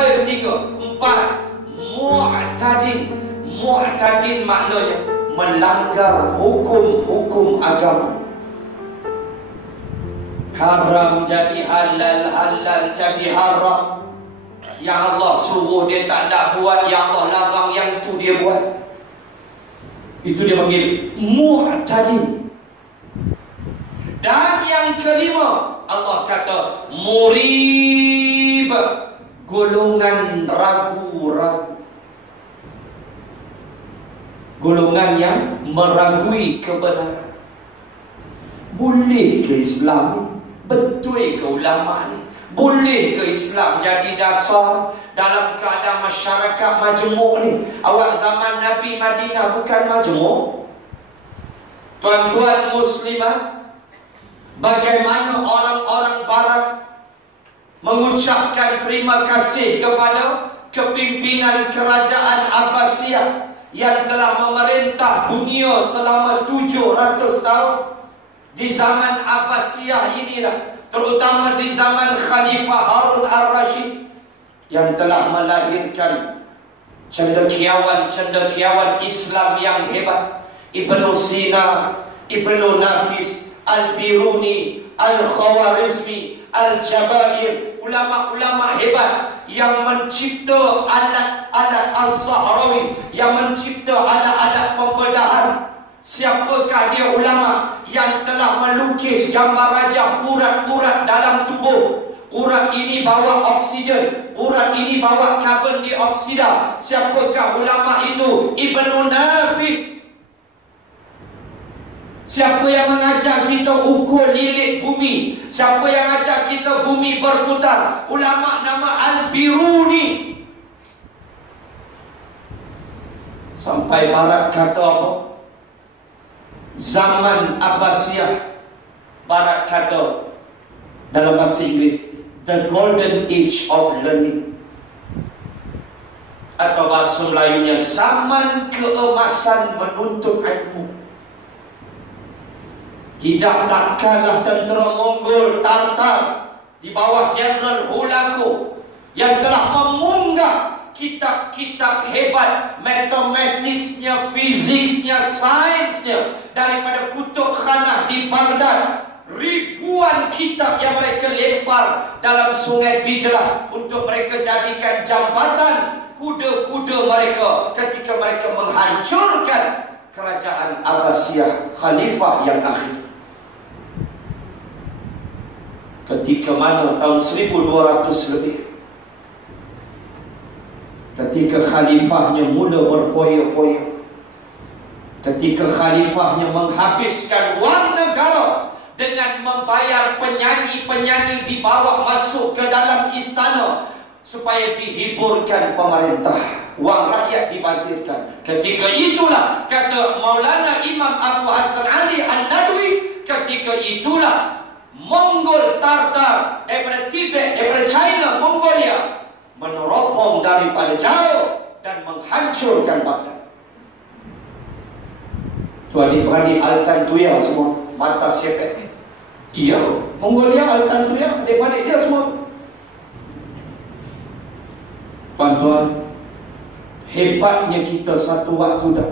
poin ketiga. 4, mu'tadin. Mu'tadin maknanya melanggar hukum-hukum agama. Haram jadi halal, halal jadi haram. Yang Allah suruh dia tak nak buat, yang Allah larang yang tu dia buat. Itu dia panggil mu'tadin. Dan yang kelima, Allah kata murib, golongan ragu-ragu. Golongan yang meragui kebenaran. Boleh ke Islam? Betul ke ulama ni? Boleh ke Islam jadi dasar dalam keadaan masyarakat majmuk ni? Awak zaman Nabi Madinah bukan majmuk? Tuan-tuan muslimah, bagaimana orang-orang barat mengucapkan terima kasih kepada kepimpinan kerajaan Abbasiyah yang telah memerintah dunia selama 700 tahun. Di zaman Abbasiyah inilah, terutama di zaman Khalifah Harun al-Rashid, yang telah melahirkan cendekiawan-cendekiawan Islam yang hebat. Ibnu Sina, Ibnu Nafis, Al-Biruni, Al-Khawarizmi, Al-Jabair, ulama-ulama hebat yang mencipta alat-alat Az-Zahrawi, yang mencipta alat-alat pembedahan. Siapakah dia ulama yang telah melukis gambar rajah urat-urat dalam tubuh? Urat ini bawa oksigen, urat ini bawa karbon dioksida. Siapakah ulama itu? Ibnu Nafis. Siapa yang mengajar kita ukur lilit bumi? Siapa yang ajar kita bumi berputar? Ulama nama Al-Biruni. Sampai barat kata apa? Zaman Abbasiyah, barat kata dalam bahasa Inggeris, the golden age of learning, atau bahasa Melayunya zaman keemasan menuntut ilmu. Tidak tak kalah tentera Mongol Tartar di bawah Jeneral Hulagu yang telah memunggah kitab-kitab hebat, mathematicsnya, fiziksnya, sainsnya daripada kutub khanah di Baghdad. Ribuan kitab yang mereka lempar dalam sungai Dijlah untuk mereka jadikan jambatan kuda-kuda mereka ketika mereka menghancurkan kerajaan Abbasiyah, khalifah yang akhir. Ketika mana tahun 1200 lebih, ketika khalifahnya mula berpoya-poya, ketika khalifahnya menghabiskan wang negara dengan membayar penyanyi-penyanyi dibawa masuk ke dalam istana supaya dihiburkan pemerintah, wang rakyat dibazirkan. Ketika itulah, kata Maulana Imam Abu Hasan Ali An-Nadwi, ketika itulah Mongol Tartar daripada Tibet, daripada China, Mongolia meneropong daripada jauh dan menghancurkan Baghdad. Tu adik-beradik Al-Tantuya semua, mata siapet. Iya, Mongolia, Al-Tantuya, adik-beradik dia semua. Tuan-tuan, hebatnya kita satu waktu dah.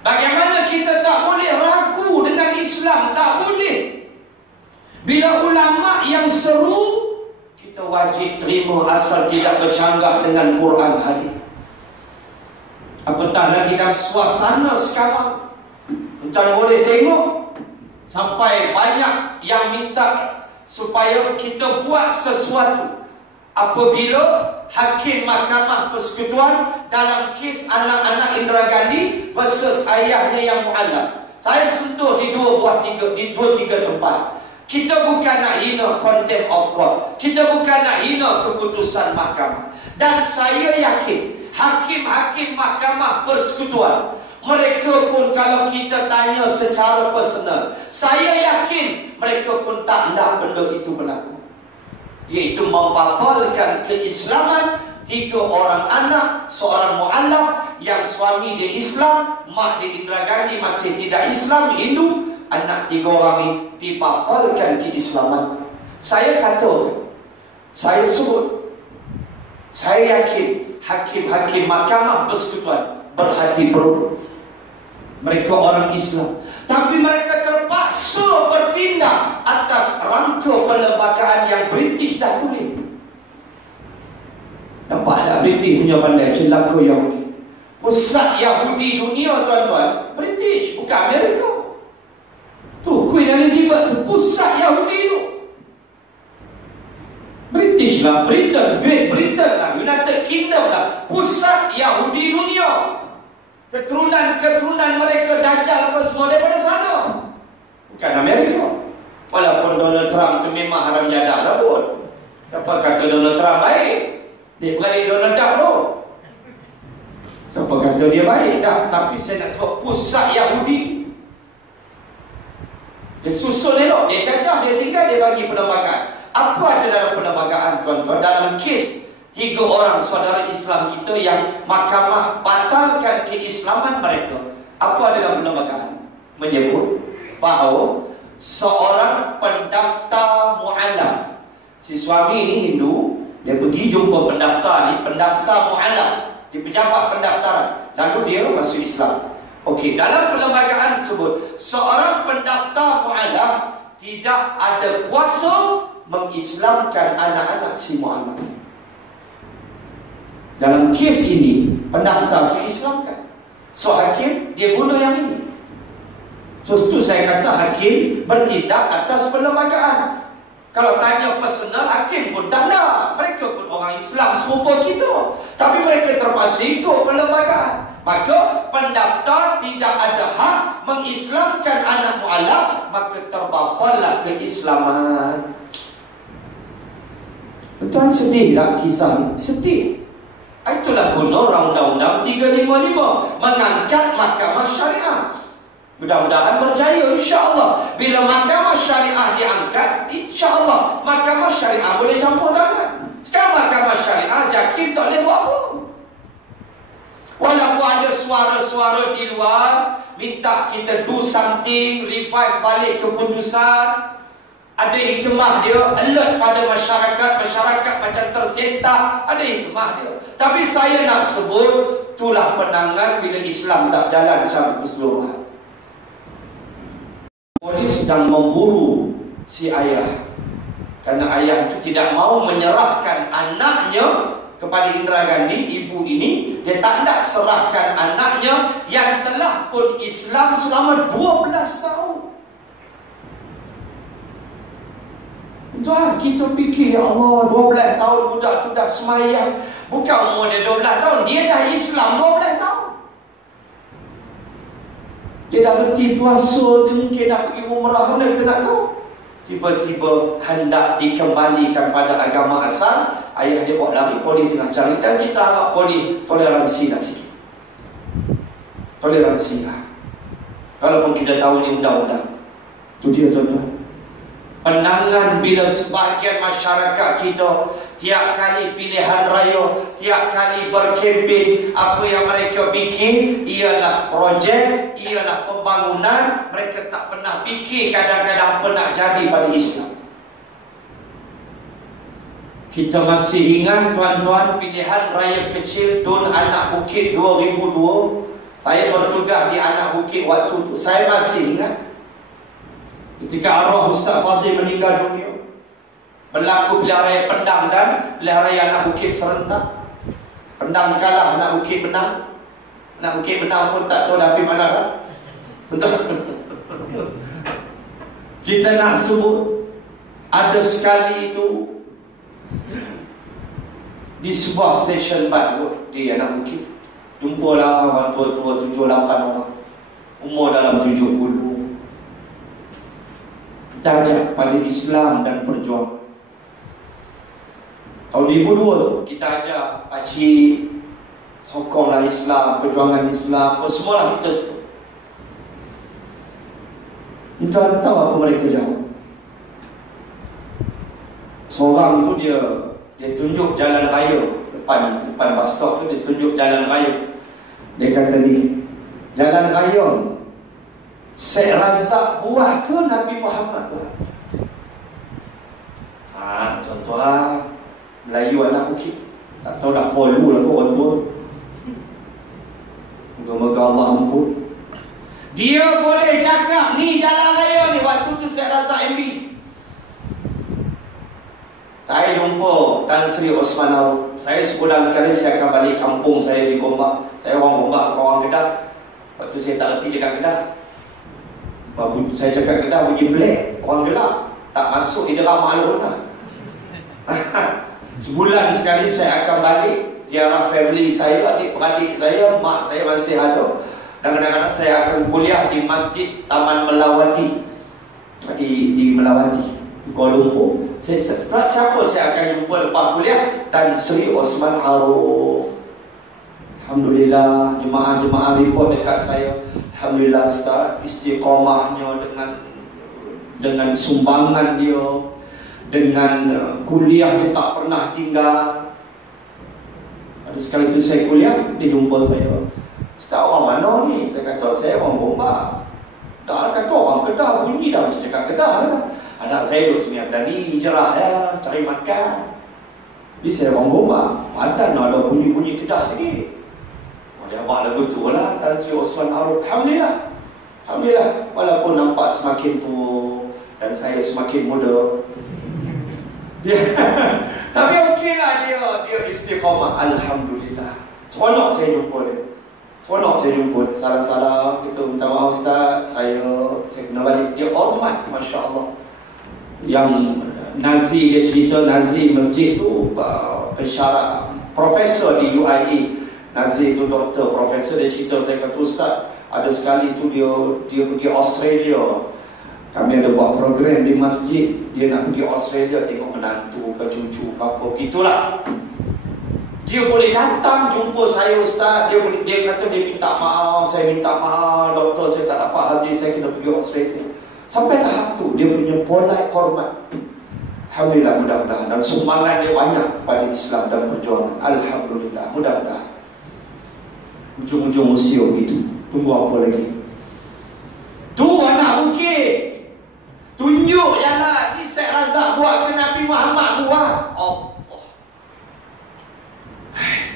Bagaimana kita tak boleh ragu dengan Islam? Tak boleh. Bila ulama yang seru, kita wajib terima asal tidak bercanggah dengan Quran hadis. Apatah lagi dalam suasana sekarang, macam boleh tengok sampai banyak yang minta supaya kita buat sesuatu. Apabila Hakim Mahkamah Persekutuan dalam kes anak-anak Indira Gandhi versus ayahnya yang mu'allaf, saya sentuh di dua tiga tempat. Kita bukan nak hina contempt of court, kita bukan nak hina keputusan mahkamah. Dan saya yakin hakim-hakim Mahkamah Persekutuan, mereka pun kalau kita tanya secara personal, saya yakin mereka pun tak nak benda itu berlaku, iaitu membapalkan keislaman 3 orang anak, seorang mu'allaf yang suami dia Islam, mak dia Indira Gandhi masih tidak Islam, Hindu. Anak 3 orang ini dibapalkan keislaman. Saya kata Saya sebut, saya yakin hakim-hakim mahkamah persekutuan berhati buruk. Mereka orang Islam, tapi mereka terpaksa bertindak atas rangka perlembagaan yang British dah tulis. Nampak tak British punya pandai celaka Yahudi? Pusat Yahudi dunia tuan-tuan, British, bukan Amerika. Tu Queen Elizabeth tu pusat Yahudi tu. British lah, Britain, Great Britain lah, United Kingdom lah, pusat Yahudi dunia. Keturunan-keturunan mereka Dajjal apa semua daripada sana, bukan Amerika. Walaupun Donald Trump tu memang haram jadah lah pun. Siapa kata Donald Trump baik? Dia beradik Donald Duck tu. Siapa kata dia baik dah? Tapi saya nak sebut pusat Yahudi. Dia susun elok, dia cakap, dia tinggal, dia bagi perlembagaan. Apa ada dalam perlembagaan tuan-tuan? Dalam kes 3 orang saudara Islam kita yang mahkamah batalkan keislaman mereka, apa ada dalam perlembagaan? Menyebut bahawa seorang pendaftar mu'alaf, si suami ni Hindu, dia pergi jumpa pendaftar ni, pendaftar mu'alaf di pejabat pendaftaran, lalu dia masuk Islam. Okey, dalam perlembagaan tersebut, seorang pendaftar mu'alaf tidak ada kuasa mengislamkan anak-anak si mu'alaf. Dalam kes ini, pendaftar itu Islamkan. So hakim, dia guna yang ini. So itu saya kata hakim bertindak atas perlembagaan. Kalau tanya personal, hakim pun tak nak. Mereka pun orang Islam serupa kita, tapi mereka terpaksa ikut perlembagaan. Maka pendaftar tidak ada hak mengislamkan anak mu'alaf, maka terbatallah keislaman. Tuan sedih tak kisah ini? Sedih. Itulah guna Undang-Undang 355 mengangkat mahkamah syariah. Mudah-mudahan berjaya, insya-Allah. Bila mahkamah syariah diangkat, insya-Allah mahkamah syariah boleh campur tangan. Sekarang mahkamah syariah JAKIM tak boleh buat apa. Walaupun ada suara-suara di luar minta kita do something, revise balik keputusan, ada hikmah dia, alert pada masyarakat, masyarakat macam tersentak, ada hikmah dia. Tapi saya nak sebut, itulah penangan bila Islam tak jalan secara keseluruhan. Polis sedang memburu si ayah, kerana ayah itu tidak mau menyerahkan anaknya kepada Indira Gandhi, ibu ini. Dia tak nak serahkan anaknya yang telah pun Islam selama 12 tahun. Tuan, kita fikir, ya Allah, 12 tahun budak tu dah semayang. Bukan umur dia 12 tahun, dia dah Islam 12 tahun. Dia dah berhenti puasa, dia mungkin dah pergi umrah, mana kita nak tahu. Tiba-tiba hendak dikembalikan pada agama asal, ayah dia bawa lari, polis tengah cari. Dan kita harap polis toleransi lah sikit. Toleransi lah. Walaupun kita tahu ni undang-undang. Itu dia tuan-tuan. Penangan bila sebahagian masyarakat kita tiap kali pilihan raya, tiap kali berkempen, apa yang mereka bikin ialah projek, ialah pembangunan. Mereka tak pernah fikir kadang-kadang apa nak jadi pada Islam. Kita masih ingat tuan-tuan pilihan raya kecil Dun Anak Bukit 2002. Saya bertugas di Anak Bukit waktu itu. Saya masih ingat ketika arwah Ustaz Fadil meninggal dunia, berlaku pilihan raya Pendang dan pilihan raya Anak Bukit serentak. Pendang kalah, Anak Bukit menang. Anak Bukit menang pun tak tahu dah pergi mana dah. Betul? Kita nak sebut, ada sekali itu di sebuah stesen bas di Anak Bukit, jumpalah orang tua-tua 7-8 orang, umur dalam 70. Kita ajak pada Islam dan perjuangan. Tahun 2002 tu kita ajak pakcik, sokonglah Islam, perjuangan Islam, apa semualah kita sebut. Kita tahu apa mereka jawab. Seorang tu dia tunjuk jalan raya depan bus stop tu, dia tunjuk jalan raya. Dia kata ni, jalan raya Syekh Razak buat ke Nabi Muhammad buat? Tuan-tuan, Melayu anak bukit. Tak tahu nak kolu lah kau orang tua. Moga-moga Allah ampun. Dia boleh cakap, ni jalan raya ni. Waktu tu Syed Razak MB. Saya jumpa Tan Sri Osman Harun. Saya sebulan sekali saya akan balik kampung saya di Gombak. Saya orang Gombak, kau orang Kedah. Waktu saya tak reti cakap Kedah. Saya cakap Kedah bunyi black, orang gelap. Tak masuk di dalam malu lah. Sebulan sekali saya akan balik ziarah family saya, adik-beradik saya, mak saya masih ada. Dan kadang-kadang saya akan kuliah di Masjid Taman Melawati di Melawati, di Kuala Lumpur. Siapa saya akan jumpa lepas kuliah? Tan Sri Osman Harun. Alhamdulillah, jemaah-jemaah report dekat saya. Alhamdulillah Ustaz, istiqamahnya dengan sumbangan dia, dengan kuliah dia tak pernah tinggal. Ada sekali tu saya kuliah, dia jumpa saya. Ustaz, orang mana ni? Saya kata, saya orang Gombak. Tak kata orang Kedah, bunyi dah macam cakap Kedah lah. Anak saya duduk sini tadi, hijrah ya, cari makan. Jadi saya orang Gombak, padan ada bunyi-bunyi Kedah sikit. Dia abang lagu tu lah, Tan Sri Osman Harun. Alhamdulillah. Alhamdulillah, walaupun nampak semakin tua dan saya semakin muda. Tapi okey lah dia istiqamah. Alhamdulillah. Seronok saya jumpa dia. Salam-salam, kita minta maaf Ustaz, saya kena balik. Dia hormat, Masya Allah. Yang Nazi, dia cerita Nazi masjid tu pensyarah, profesor di UIA. Nazi tu doktor, profesor, dia cerita, saya kata Ustaz, ada sekali tu dia pergi Australia. Kami ada buat program di masjid, dia nak pergi Australia tengok menantu ke cucu ke apa, gitulah. Dia boleh datang jumpa saya Ustaz, dia kata dia minta maaf, saya minta maaf doktor, saya tak dapat hadir, saya kena pergi Australia. Sampai tahap tu dia punya polite hormat. Alhamdulillah, mudah-mudahan, dan sumbangan dia banyak kepada Islam dan perjuangan. Alhamdulillah, mudah-mudahan. Ujung-ujung usia gitu. Tunggu apa lagi? Tu anak bukit, tunjuk jalan. Ni Syed Razak buat ke Nabi Muhammad buat. Allah.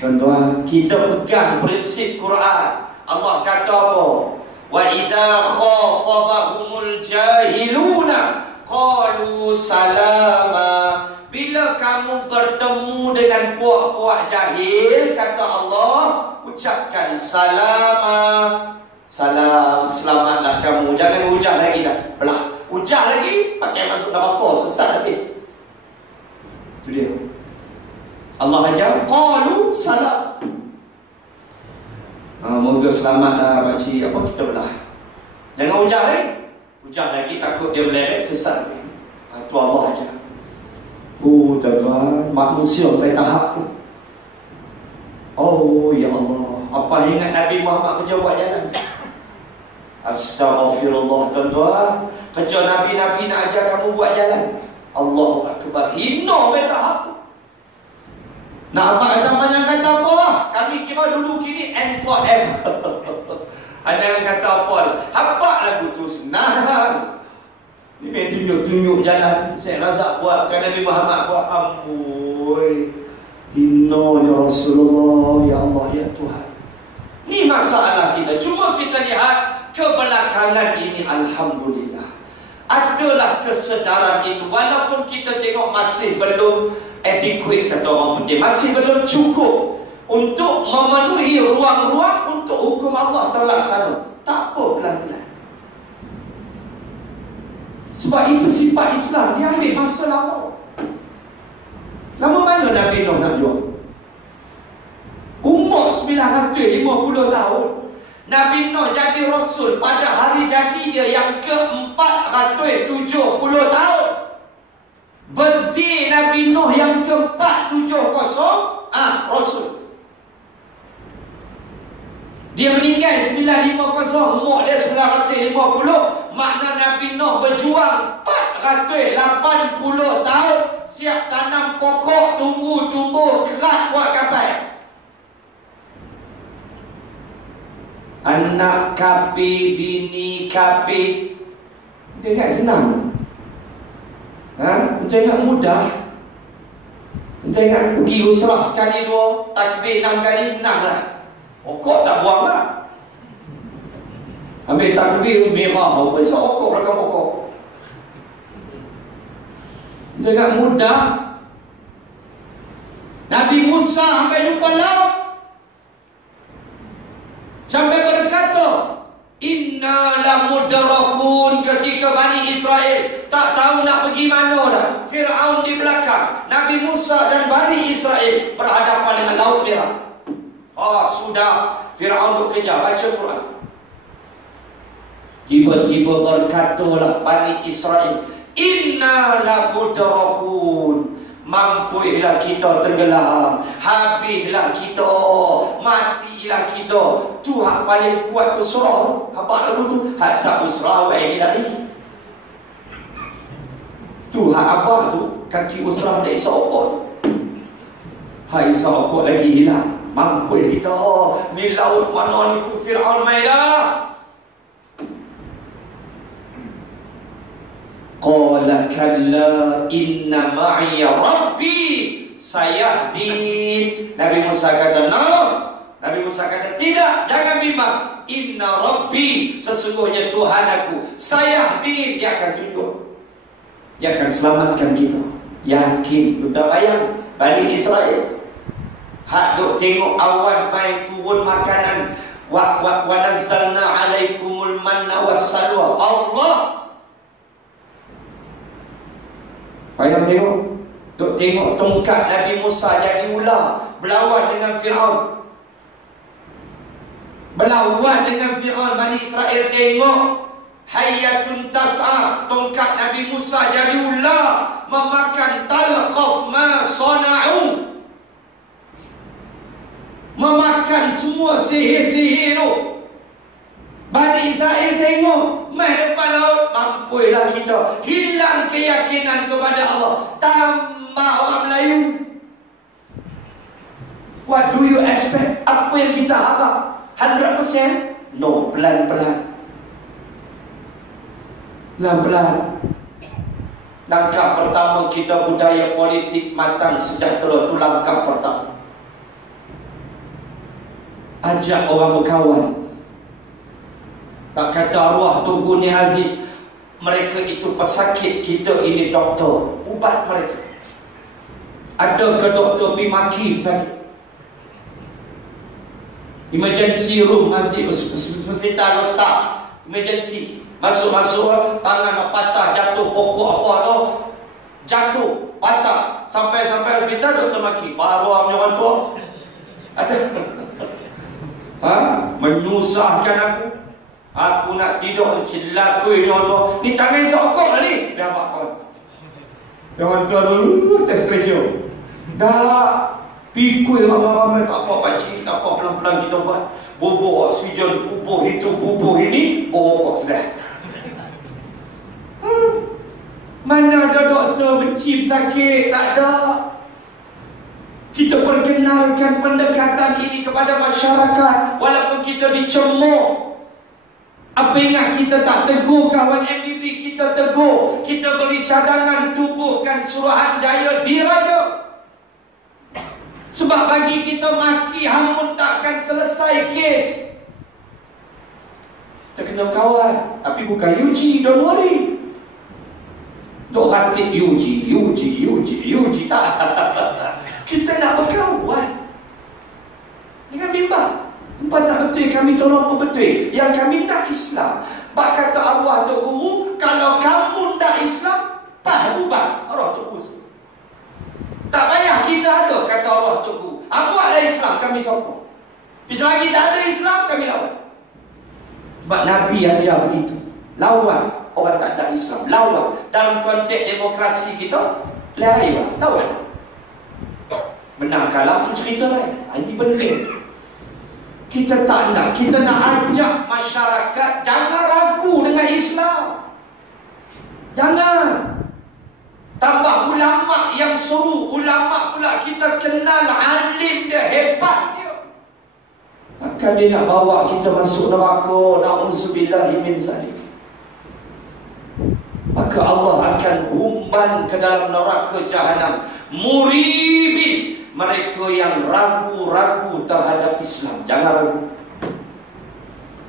Tuan-tuan, kita pegang prinsip Quran. Allah kata apa? Wa idza khatabahumul jahiluna qalu salama. Bila kamu bertemu dengan puak-puak jahil, kata Allah, ucapkan salama. Salam, selamatlah kamu. Jangan hujah lagi dah. Belah. Hujah lagi, pakai masuk neraka, sesat lagi. Itu dia. Allah ajar, qalu salam. Moga selamatlah makcik. Apa kita belah? Jangan hujah lagi. Hujah lagi, takut dia meleret, sesat lagi. Itu Allah ajar. Tuan-tuan, manusia sampai tahap tu. Oh ya Allah, apa ingat Nabi Muhammad kerja buat jalan? Astaghfirullah tuan-tuan, kerja Nabi-Nabi nak ajar kamu buat jalan. Allahu Akbar, hina sampai tahap tu. Nak abang zaman yang kata apa lah? Kami kira dulu kini and forever. Ada yang kata apa lah? Habak lagu tu senang. Ini tunjuk-tunjuk jalan. Syed Razak buat, kan Nabi Muhammad buat. Amboi, hina ya Rasulullah, ya Allah, ya Tuhan. Ini masalah kita. Cuma kita lihat kebelakangan ini, Alhamdulillah, adalah kesedaran itu. Walaupun kita tengok masih belum adequate, kata orang putih, masih belum cukup untuk memenuhi ruang-ruang untuk hukum Allah terlaksana. Tak apa, pelan-pelan. Sebab itu sifat Islam, dia ambil masa lama. Lama mana Nabi Nuh nak jual? Umur 950 tahun. Nabi Nuh jadi Rasul pada hari jadi dia yang ke-470 tahun. Birthday Nabi Nuh yang ke-470, Rasul. Dia meninggal 950, umur dia 950. Makna Nabi Nuh berjuang 480 tahun. Siap tanam pokok, tumbuh kerat buat kapal. Anak kapi, bini kapi. Dia ingat senang. Macam ingat mudah. Tengok pergi usrah sekali dua, takbir 6 kali, menang lah. Okok tak buang lah. Ambil takbir merah, apa esok okok belakang okok. Tengok mudah. Nabi Musa sampai lupa laut, sampai berkata, inna lamudrakun, ketika Bani Israel tak tahu nak pergi mana dah. Fir'aun di belakang, Nabi Musa dan Bani Israel berhadapan dengan Laut Merah. Sudah Fir'aun bekerja, baca Quran. Tiba-tiba berkatalah Bani Israel, inna lamudrakun, mampulah kita tenggelam, habislah kita, matilah kita. Tu hak paling kuat usrah. Apa lagu tu? Hatta usrah wa ilahi. Tu hak apa tu? Kaki usrah tak isokok tu. Hai isokok lagi hilang. Mampu kita. Ni laut mana ni ku Fir'aun mai dah. Qala kalla inna ma'i rabbi sayahdin. Nabi Musa kata no. Nabi Musa kata tidak, jangan bimbang. Inna rabbi, sesungguhnya Tuhan aku, sayahdin, dia akan tunjuk, dia akan selamatkan kita. Yakin. Kita bayang Bani Israel hak duk tengok awan mai turun makanan, wa nazzalna alaikumul manna wassalwa. Allah bayang tengok tongkat Nabi Musa jadi ular, berlawan dengan Fir'aun. Bani Israel tengok hayatun tas'a, tongkat Nabi Musa jadi ular, memakan talqaf ma sana'u, memakan semua sihir-sihir tu. Bani Israel tengok mai depan laut, mampulah kita. Hilang keyakinan kepada Allah, tambah orang Melayu. What do you expect? Apa yang kita harap? 100%? No, pelan-pelan. Langkah pertama kita budaya politik matang sejahtera, tu langkah pertama. Ajak orang berkawan. Tak kata arwah Tugu Ni Aziz, mereka itu pesakit, kita ini doktor, ubat mereka. Ada ke doktor pergi maki sakit? Emergency room, hospital staff, emergency. Masuk, tangan patah, jatuh pokok apa tu, jatuh, patah, sampai hospital, doktor maki. Baru orang tua ada menyusahkan aku nak tidur, cilakui orang tua. Ni tangan sokok lah ni. Dah bakon. Orang tua dulu test stretcher. Dah pikul ramai-ramai, tak apa pakcik, tak apa, pelan-pelan kita buat. Bubuh oksigen, bubuh itu, bubuh ini, bubuh sudah. Mana ada doktor mencip sakit? Tak ada. Kita perkenalkan pendekatan ini kepada masyarakat, walaupun kita dicemooh. Apa ingat kita tak tegur kawan MBB? Kita tegur. Kita beri cadangan, tubuhkan Suruhanjaya Diraja. Sebab bagi kita maki hamun takkan selesai kes. Kita kena kawan. Tapi bukan UG, don't worry. Dok ratik UG tak. Kita nak berkawan. Jangan bimbang. Empat tak betul, kami tolong apa betul. Yang kami nak Islam. Bak kata arwah Tok Guru, kalau kamu nak Islam, ubah arwah Tok Guru. Tak payah kita ada, kata arwah Tok Guru. Buatlah Islam, kami sokong. Selagi tak ada Islam, kami lawan. Sebab Nabi ajar begitu. Lawan orang tak ada Islam. Lawan. Dalam konteks demokrasi kita, lawan. Menang kalah tu cerita lain. Ini penting. Kita tak nak. Kita nak ajak masyarakat jangan ragu dengan Islam. Jangan. Tambah ulama yang suruh. Ulama pula kita kenal alim dia, hebat dia. Akan dia nak bawa kita masuk neraka. Na'udzubillahi min zalik. Maka Allah akan humban ke dalam neraka Jahannam. Muribin. mereka yang ragu-ragu terhadap Islam. Jangan ragu.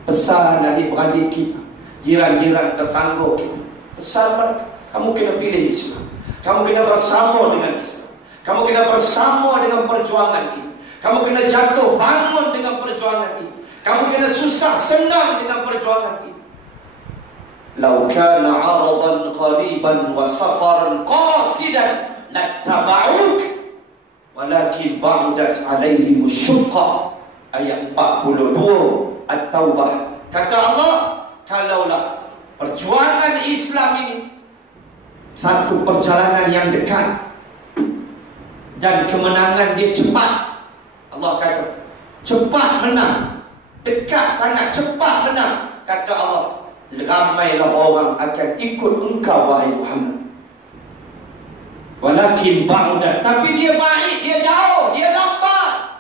Pesan adik-beradik kita, jiran-jiran tetangga kita, pesan mereka, kamu kena pilih Islam. Kamu kena bersama dengan Islam. Kamu kena bersama dengan perjuangan ini. Kamu kena jatuh bangun dengan perjuangan ini. Kamu kena susah senang dengan perjuangan ini. Lau kana 'aradan qariban wa safaran qasidan lattaba'uk walakin ba'dat 'alaihim asyqa. Ayat 42 At-Taubah. Kata Allah, kalaulah perjuangan Islam ini satu perjalanan yang dekat dan kemenangan dia cepat. Allah kata cepat menang, dekat sangat, cepat menang. Kata Allah, ramailah orang akan ikut engkau wahai Muhammad. Walakin ba'udat, tapi dia baik, dia jauh, dia lambat.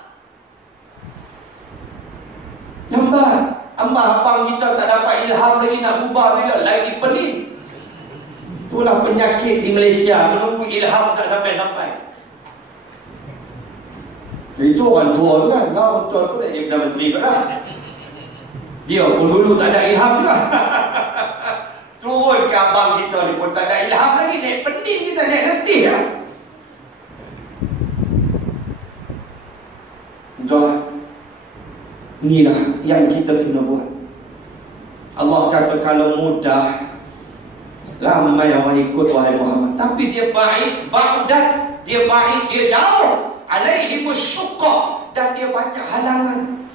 Lambat. Abang kita tak dapat ilham lagi nak ubah bila lagi pening. Itulah penyakit di Malaysia, menunggu ilham tak sampai-sampai. Itu orang tua tu kan, orang tua tu dah jadi menteri tu dah. Dia pun dulu tak ada ilham juga. Turun ke abang kita ni pun tak ada ilham lagi, naik pening kita, naik letih lah. Tuan, inilah yang kita kena buat. Allah kata kalau mudah, ramai orang ikut wahai Muhammad. Tapi dia baik, Baghdad, dia baik, dia jauh. Alaihi musyaqqa, dan dia banyak halangan.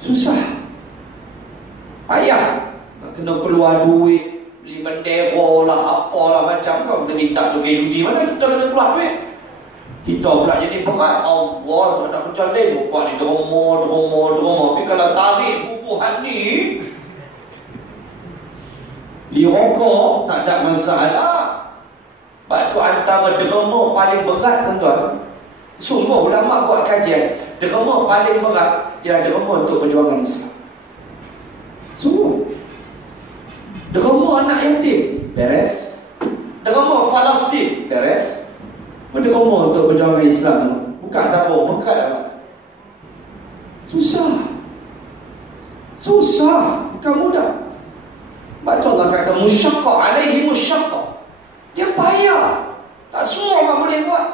Susah. Payah. Kena keluar duit, beli bendera lah, apalah macam kau. Kita minta pergi judi, mana kita kena keluar duit? Kita pula jadi berat. Allah, tak macam lain. Buat ni derma. Tapi kalau tarik bubuhan ni, di rokok tak ada masalah. Sebab tu antara derma paling berat tuan-tuan. Semua ulama buat kajian, derma paling berat ialah derma untuk perjuangan Islam. Semua. Derma anak yatim, beres. Derma Palestin, beres. Derma untuk perjuangan Islam, bukan dapur bekat. Susah. Susah, bukan mudah. Sebab tu Allah kata musyaqqa, alaihi musyaqqa. Dia payah. Tak semua orang boleh buat.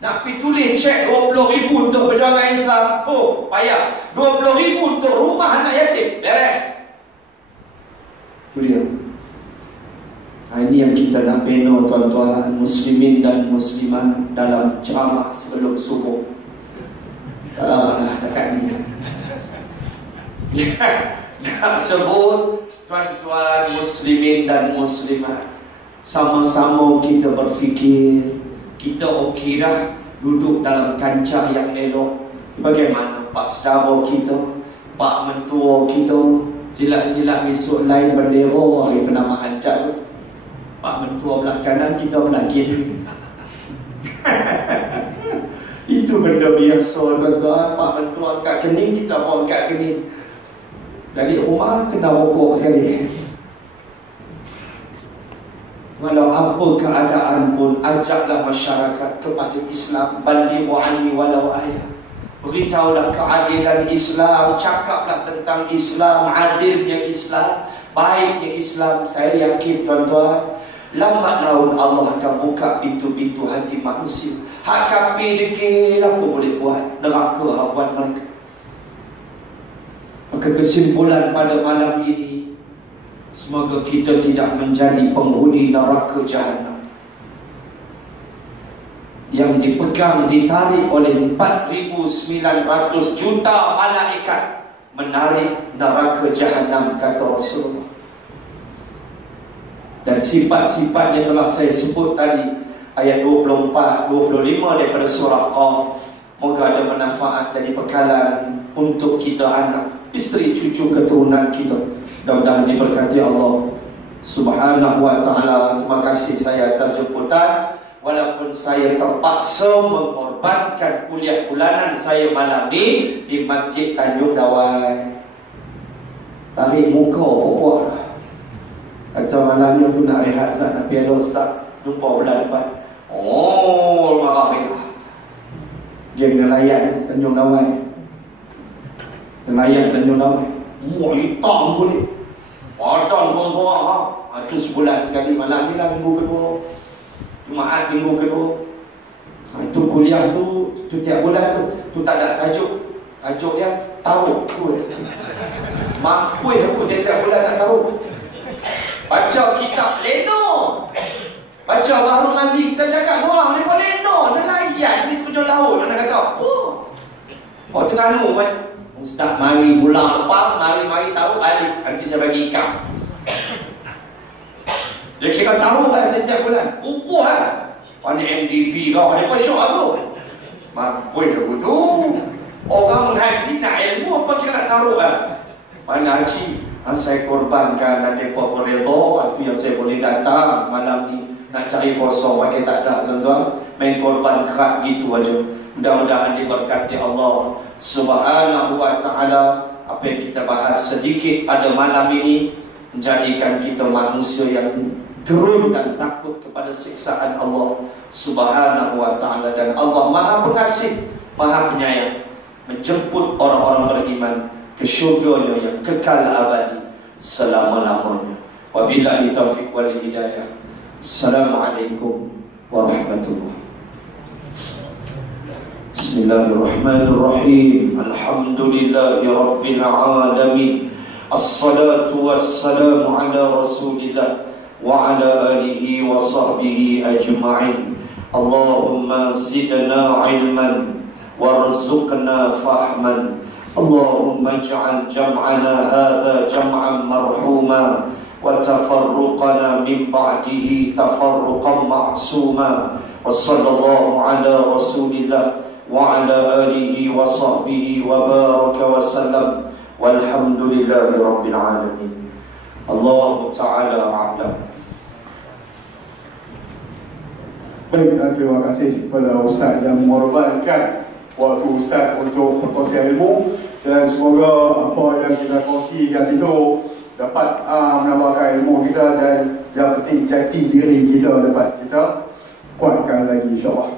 Nak pergi tulis cek 20,000 untuk perjuangan Islam, oh payah. 20,000 untuk rumah anak yatim, beres. Mulia. Ini yang kita nak bina tuan-tuan, muslimin dan muslimat dalam ceramah sebelum subuh. Dekat ni nak sebut tuan-tuan muslimin dan muslimat, sama-sama kita berfikir, kita okey dah duduk dalam kancah yang elok. Bagaimana pak saudara kita, pak mentua kita, silat-silat besok lain bendera hari penamaan cat. Pak mentua belah kanan, kita belah kiri. Itu benda biasa tuan-tuan. Pak mentua angkat kening, kita pun angkat kening. Dari rumah kena rokok sekali. Walau apa keadaan pun, ajaklah masyarakat kepada Islam. Balighu anni walau ayat. Beritahulah keadilan Islam, cakaplah tentang Islam, adilnya Islam, baiknya Islam. Saya yakin tuan-tuan, lambat laun Allah akan buka pintu-pintu hati manusia. Hak kafir degil apa boleh buat, neraka hak buat mereka. Maka kesimpulan pada malam ini, semoga kita tidak menjadi penghuni neraka jahanam yang dipegang, ditarik oleh 4,900 juta malaikat menarik neraka jahanam, kata Rasulullah. Dan sifat-sifat yang telah saya sebut tadi, ayat 24, 25 daripada surah Qaf, moga ada manfaat jadi bekalan untuk kita, anak, isteri, cucu, keturunan kita. Mudah-mudahan diberkati Allah Subhanahu wa ta'ala. Terima kasih saya atas jemputan. Walaupun saya terpaksa mengorbankan kuliah bulanan saya malam ni di Masjid Tanjung Dawai. Tarik muka apa-apa. Kata malam ni aku nak rehat, nak piano Ustaz. Jumpa bulan depan. Oh, marah dia. geng nelayan Tanjung Dawai. Nelayan Tanjung Dawai. Muak hitam boleh. Padan pun sorak. Itu sebulan sekali. Malam ni lah minggu kedua. Jumaat minggu kedua. Itu kuliah tu tiap bulan tu tak ada tajuk. Tajuk yang taruh tu. Mampu aku tiap bulan nak taruh. Baca kitab Leno. Baca Bahrul Mazi. Kita cakap wah ni pun Leno. Nelayan ni terjun laut. Mana kata oh Terengganu kan. Ustaz mari bulan lepas, mari taruh balik. Nanti saya bagi ikan. Dia kira taruh kan setiap bulan. Upuh kan. Ada MDB kau, ada pesyuk aku. Mampu aku tu. Orang menghaji nak ilmu apa kira nak taruh kan. Mana haji, saya korbankan dan mereka pun redha. Itu yang saya boleh datang malam ni. Nak cari kosong, pakai tak ada tuan-tuan. Main korban kerat gitu aja. Mudah-mudahan diberkati Allah Subhanahu wa ta'ala. Apa yang kita bahas sedikit pada malam ini menjadikan kita manusia yang gerun dan takut kepada siksaan Allah Subhanahu wa ta'ala. Dan Allah Maha Pengasih, Maha Penyayang, menjemput orang-orang beriman ke syurga yang kekal abadi selama-lamanya. Wabillahi taufiq wal hidayah. Assalamualaikum warahmatullahi. Bismillahirrahmanirrahim. Alhamdulillahi rabbil alamin. Assalatu wassalamu ala Rasulillah wa ala alihi wa sahbihi ajma'in. Allahumma zidna ilman warzuqna fahman. Allahumma ij'al jam'ana hadha jam'an marhuma wa tafarruqana min ba'dihi tafarruqan ma'suma. Wa sallallahu ala Rasulillah wa ala alihi wa sahbihi wa baraka wa sallam. Walhamdulillahi rabbil alamin. Allah Ta'ala a'lam. Baik, terima kasih kepada Ustaz yang mengorbankan waktu Ustaz untuk perkongsian ilmu. Dan semoga apa yang kita kongsikan itu dapat menambahkan ilmu kita. Dan yang penting jati diri kita dapat kita kuatkan lagi, insyaAllah.